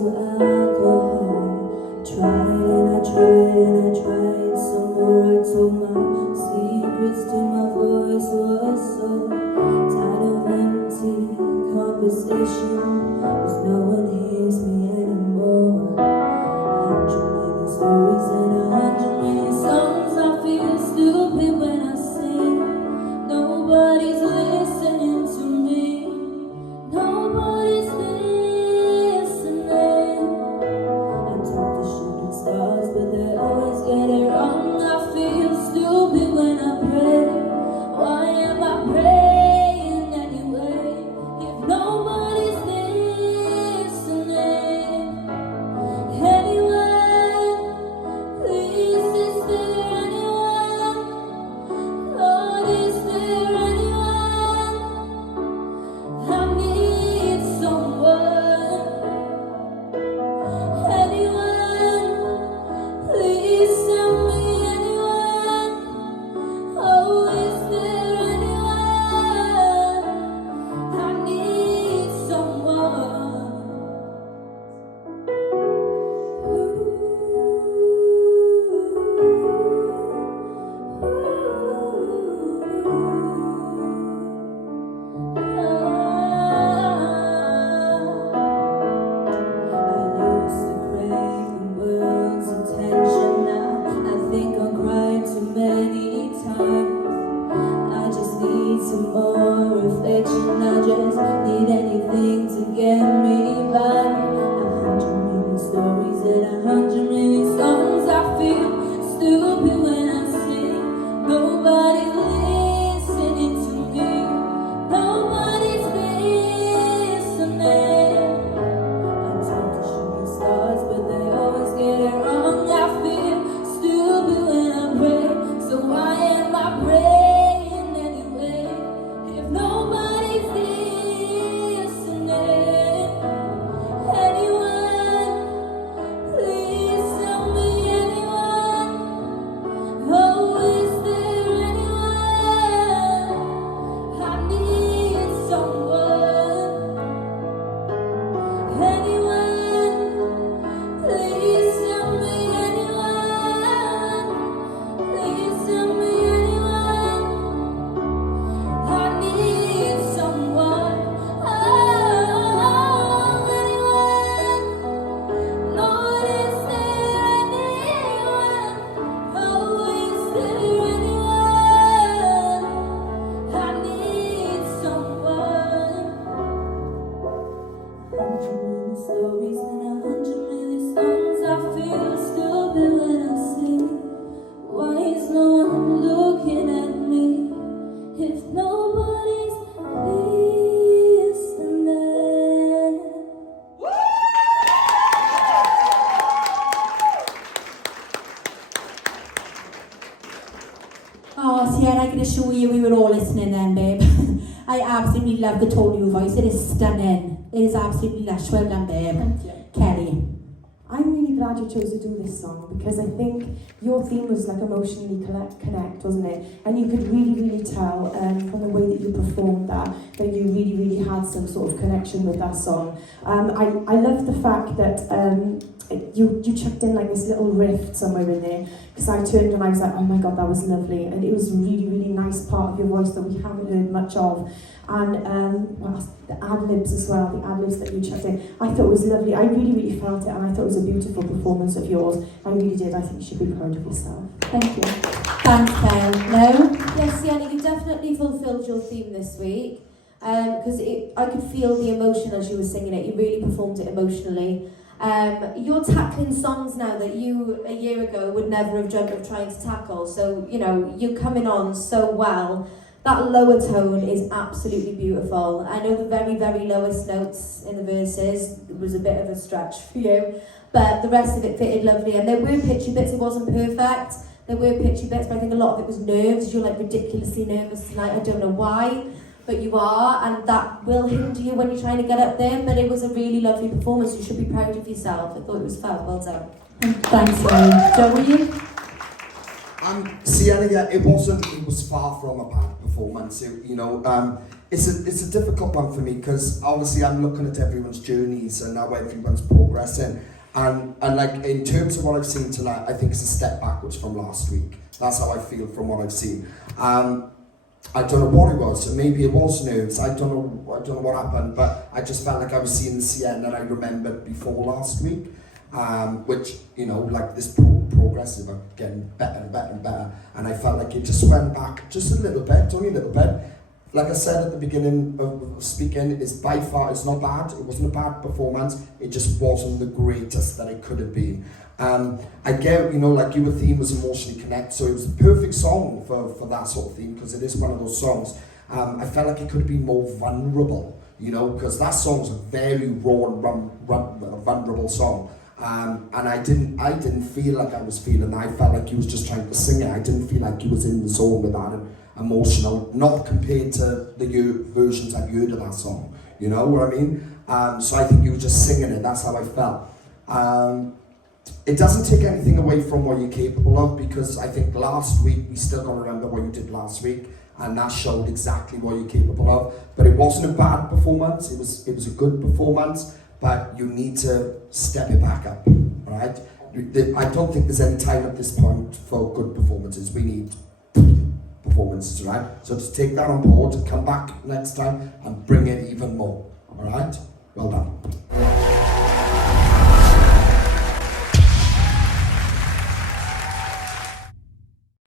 to alcohol. Tried and I tried and I tried some more. I told my secrets till my voice was so tired of empty conversation, 'cause no one hears me anymore. 100 million stories and 100 million songs. I feel stupid when I sing. Nobody's listening to me. Nobody's listening. I talk to shooting stars, but they always get it wrong. I feel stupid when I pray. Why am I praying anyway? If nobody's listening. Anyone, please, is there anyone? Lord, is there anyone? I need someone. Anyone, please send me anyone. Oh, is there anyone? I need someone. I used to crave the world's attention. Now I think I cried too many times. I just need some more reflection. I just need anything to get me by. 100 million stories and 100 million songs. I feel stupid when I sing. Nobody's listening to me. Nobody's listening. I talk to shooting stars, but they always get it wrong. I feel stupid when I pray. So why am I praying anyway? If nobody's listening. Anyone, please tell me anyone. Oh, is there anyone? I need someone. Anyone, please tell me anyone. Please tell me anyone. I need someone. Oh, anyone. Lord, is there anyone? Oh, is there anyone? I need someone. 100 million stories and 100 million songs. I feel stupid when I sing. Why is no one looking at me? If nobody's listening. Oh, Sienna, I can assure you we were all listening then, babe. I absolutely love the tone of your voice. It is stunning. It is absolutely lush. Well done, babe. Thank you. Kelly. I'm really glad you chose to do this song because I think your theme was like emotionally connect, wasn't it? And you could really tell from the way that you performed that you really had some sort of connection with that song. I love the fact that you chucked in like this little riff somewhere in there, because I turned and I was like, oh my god, that was lovely, and it was a really nice part of your voice that we haven't heard much of. And well, the ad-libs as well, the ad-libs that you chucked in, I thought it was lovely. I really felt it, and I thought it was a beautiful performance of yours. I really did. I think you should be proud of yourself. Thank you. Thanks, Kel. No? Yes, Sienna, you definitely fulfilled your theme this week, because I could feel the emotion as you were singing it. You really performed it emotionally. You're tackling songs now that you, a year ago, would never have dreamt of trying to tackle. So, you know, you're coming on so well. That lower tone is absolutely beautiful. I know the very lowest notes in the verses was a bit of a stretch for you, but the rest of it fitted lovely. And there were pitchy bits, it wasn't perfect. There were pitchy bits, but I think a lot of it was nerves. You're like ridiculously nervous tonight, I don't know why, but you are, and that will hinder you when you're trying to get up there. But it was a really lovely performance. You should be proud of yourself. I thought it was fab. Well done. Thanks, Ray. Joe, were you? Sienna, yeah, it was far from a bad performance. it's a difficult one for me because obviously I'm looking at everyone's journeys and how everyone's progressing. And like in terms of what I've seen tonight, I think it's a step backwards from last week. That's how I feel from what I've seen. I don't know what it was. Maybe it was nerves. I don't know what happened, but I just felt like I was seeing the CN that I remembered before last week. Which, you know, like this progressive of getting better and better and better. And I felt like it just went back just a little bit, only a little bit. Like I said at the beginning of speaking, it's by far, it's not bad. It wasn't a bad performance. It just wasn't the greatest that it could have been. I get, you know, like your theme was emotionally connect, so it was a perfect song for that sort of theme because it is one of those songs. I felt like it could have been more vulnerable, you know, because that song's a very raw and vulnerable song. And I didn't feel like I was feeling that. I felt like he was just trying to sing it. I didn't feel like he was in the zone with that and emotional, not compared to the versions I've heard of that song. You know what I mean? So I think he was just singing it. That's how I felt. It doesn't take anything away from what you're capable of because I think last week, we still got to remember what you did last week and that showed exactly what you're capable of. But it wasn't a bad performance. It was a good performance. But you need to step it back up, right? I don't think there's any time at this point for good performances. We need performances, right? So just take that on board, come back next time and bring it even more, all right? Well done.